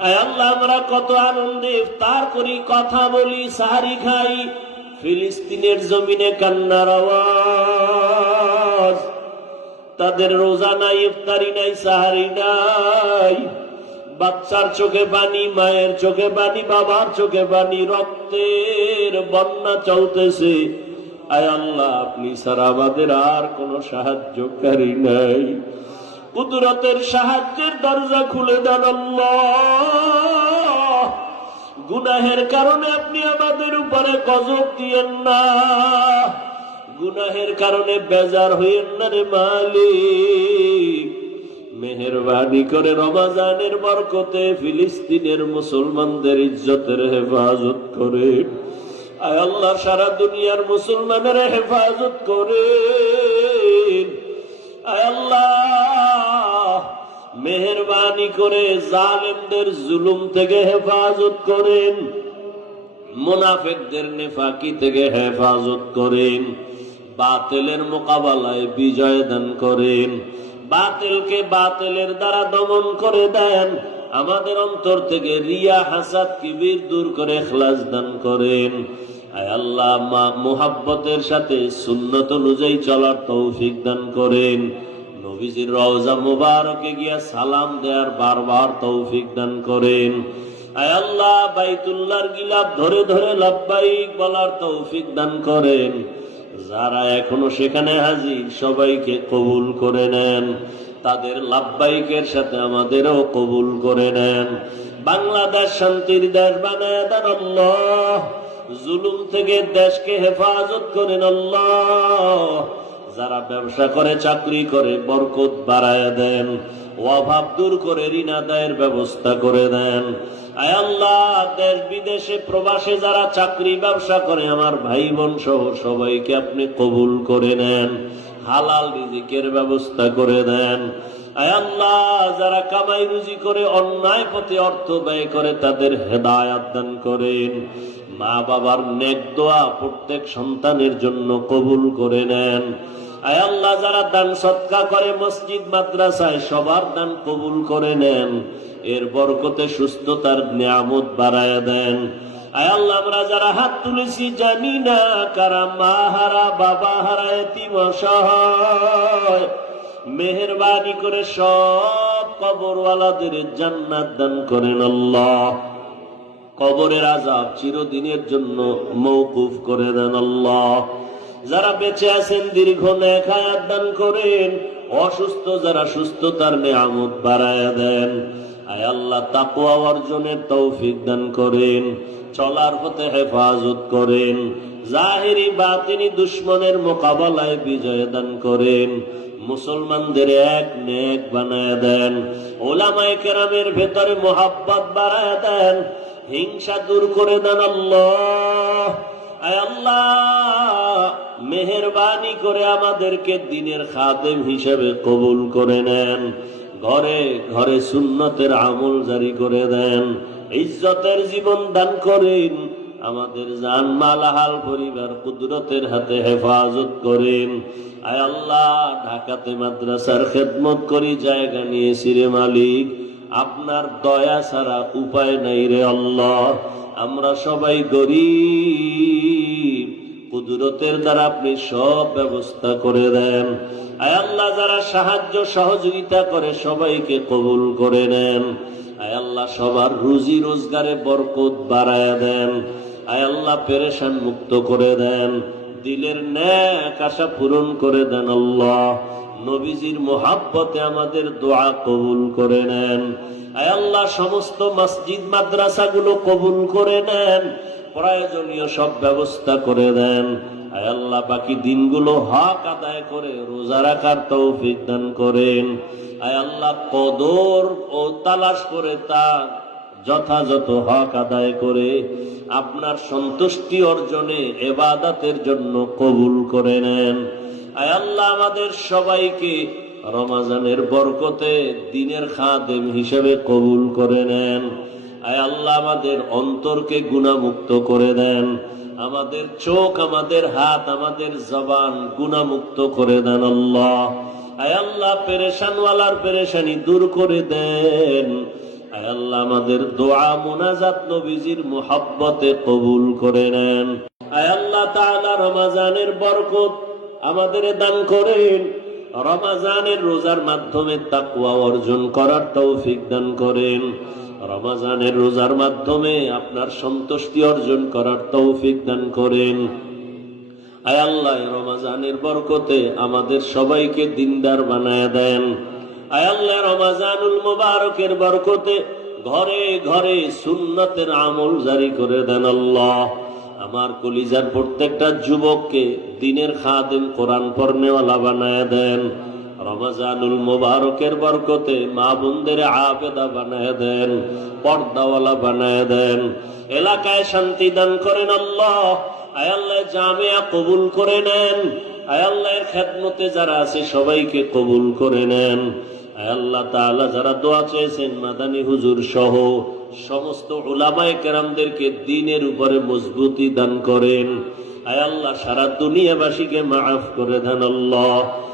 আল্লাহ, আমরা কত আনন্দে ইফতার করি, কথা বলি, সাহারি খাই। ফিলিস্তিনের জমিনে কান্নার আওয়াজ। তাদের রোজা নাই, ইফতারি নাই, সাহারি নাই। বাচ্চার চোখে পানি মায়ের চোখে পানি বাবার চোখে পানি রক্তের বন্যা চলতেছে। আয় আল্লাহ, আপনি সারা আমাদের আর কোন সাহায্যকারী নাই। কুদরতের সাহায্যের দরজা খুলে দেন গুনাহের কারণে আপনি আমাদের উপরে গজব দিয়েন না। গুনাহের কারণে বেজার হইয়েন না রে মালিক। মেহরবানি করে রমাজানের বরকতে ফিলিস্তিনের মুসলমানদের ইজ্জতের হেফাজত করে। আল্লাহ, সারা দুনিয়ার মুসলমানের হেফাজত করে। মেহরবানি করে জালেমদের জুলুম থেকে হেফাজত করেন, মুনাফেকদের নেফাকি থেকে হেফাজত করেন, বাতিলের মোকাবেলায় বিজয় দান করেন, বাতিলকে বাতিলের দ্বারা দমন করে দেন, আমাদের অন্তর থেকে রিয়া হাসাদ কিবির দূর করে খ্লাস দান করেন। আল্লাহ মুহাব্বতের সাথে সুন্নত অনুযায়ী চলার তৌফিক দান করেন। নবীজির রওজা মুবারকে গিয়া সালাম দেওয়ার বারবার তৌফিক দান করেন। আয় আল্লাহ বাইতুল্লাহর গিলাপ ধরে ধরে লাভবাইক বলার তৌফিক দান করেন। যারা এখনও সেখানে হাজির, সবাইকে কবুল করে নেন। তাদের লাভবাইকের সাথে আমাদেরও কবুল করে নেন। বাংলাদেশ শান্তির দেশ বানায় দেন আল্লাহ। জুলুম থেকে দেশকে হেফাজত করেন আল্লাহ। যারা ব্যবসা করে, চাকরি করে, বরকত বাড়ায় দেন, অভাব দূর করে, ঋণ আদায়ের ব্যবস্থা করে দেন। আল্লাহ, দেশ বিদেশে প্রবাসে যারা চাকরি ব্যবসা করে, আমার ভাই বোন সহ সবাইকে আপনি কবুল করে নেন, হালাল রিজিকের ব্যবস্থা করে দেন। আল্লাহ, যারা কামাই রুজি করে, অন্যায় পথে অর্থ ব্যয় করে, তাদের হেদায়াত দান করেন। মা বাবার নেক দোয়া প্রত্যেক সন্তানের জন্য কবুল করে নেন। আয় যারা দান সৎকা করে মসজিদ, মাদ্রাসায়, সবার দান কবুল করে নেন। এর বরকতে সুস্থতার নিয়ামত বাড়ায় দেন। আয় আল্লাহ, আমরা যারা হাত তুলেছি জানি না কারা মা হারা, বাবা হারা, এতিম, অসহায়। মেহরবানি করে সব কবরওয়ালাদের জান্নাত দান করেন আল্লাহ। কবরের আজাব চিরদিনের জন্য মৌকুফ করে দেন আল্লাহ। যারা বেঁচে আছেন দীর্ঘ নেখায়াত দান করেন, অসুস্থ যারা সুস্থতার নেয়ামত বাড়ায় দেন। আয় আল্লাহ তাকুয়া অর্জনের তৌফিক দান করেন, চলার পথে হেফাজত করেন, জাহেরি বা তিনি দুশ্মনের মোকাবেলায় বিজয় দান করেন, মুসলমানদের এক নেক বানায় দেন, ওলামায় কেরামের ভেতরে মোহাব্বত বাড়ায় দেন হিংসা দূর করে দেন মেহরবানি করে আমাদেরকে দিনের খাদেম হিসেবে কবুল করে নেন। ঘরে ঘরে সুন্নতের আমল জারি করে দেন। ইজ্জতের জীবন দান করেন। আমাদের জান মালাহাল পরিবার, কুদরতের হাতে হেফাজত করেন। আয় আল্লাহ, ঢাকাতে মাদ্রাসার খেদমত করি, জায়গা নিয়েছি রে মালিক। আপনার দয়া ছাড়া উপায় নাই রে আল্লাহ। আমরা সবাই গরিব। কুদরতের দ্বারা আপনি সব ব্যবস্থা করে দেন। আয় আল্লাহ, যারা সাহায্য সহযোগিতা করে সবাইকে কবুল করে নেন। আয় আল্লাহ, সবার রুজি রোজগারে বরকত বাড়ায় দেন। আয় আল্লাহ, পেরেশান মুক্ত করে দেন। দিলের ন্যাক আশা পূরণ করে দেন আল্লাহ। নবীজির মোহাব্বতে আমাদের দোয়া কবুল করে নেন। আল্লাহ, সমস্ত মসজিদ, মাদ্রাসাগুলো কবুল করে নেন। প্রয়োজনীয় সব ব্যবস্থা করে দেন। আল্লাহ, বাকি দিনগুলো হক আদায় করে রোজা রাখার তৌফিক দান করেন। আল্লাহ, কদর ও তালাশ করে তা যথাযথ হক আদায় করে আপনার সন্তুষ্টি অর্জনে এবাদাতের জন্য কবুল করে নেন। আয় আল্লাহ আমাদের সবাইকে রমাজানের বরকতে দিনের খাদেম হিসেবে কবুল করে নেন। আয় আল্লাহ আমাদের অন্তরকে গুণামুক্ত করে দেন। আমাদের চোখ, আমাদের হাত, আমাদের জবান গুণামুক্ত করে দেন আল্লাহ। আয় আল্লাহ পেরেশানওয়ালার পেরেশানি দূর করে দেন। আয় আল্লাহ আমাদের দোয়া, মুনাজাত নবীজির মোহাব্বতে কবুল করে নেন। আয় আল্লাহ তাআলা রমাজানের বরকত আমাদের দান করেন। রমাজানের রোজার মাধ্যমে তাকওয়া অর্জন করার তৌফিক দান করেন। রমাজানের রোজার মাধ্যমে আপনার সন্তুষ্টি অর্জন করার তৌফিক দান করেন। আয় আল্লাহ, রমাজানের বরকতে আমাদের সবাইকে দিনদার বানায় দেন। আয় আল্লাহ, রমাজানুল মুবারকের বরকতে ঘরে ঘরে সুন্নতের আমল জারি করে দেন আল্লাহ। আমার কলিজার প্রত্যেকটা যুবককে দিনের খাদেম কোরআন পড়নেওয়ালা বানায় দেন, রমাজানুল মোবারকের বরকতে মা বোনদের আবেদা বানায় দেন, পর্দাওয়ালা বানায় দেন। এলাকায় শান্তি দান করেন আল্লাহ, আয়াল্লাহ জামিয়া কবুল করে নেন, আয়াল্লাহের খেদমতে যারা আছে সবাইকে কবুল করে নেন। আয়াল্লাহ তাআলা, যারা দোয়া চেয়েছেন, মাদানী হুজুর সহ সমস্ত ওলামায় কেরামদেরকে দিনের উপরে মজবুতি দান করেন। আয় আল্লাহ, সারা দুনিয়াবাসীকে মাফ করে দেন আল্লাহ।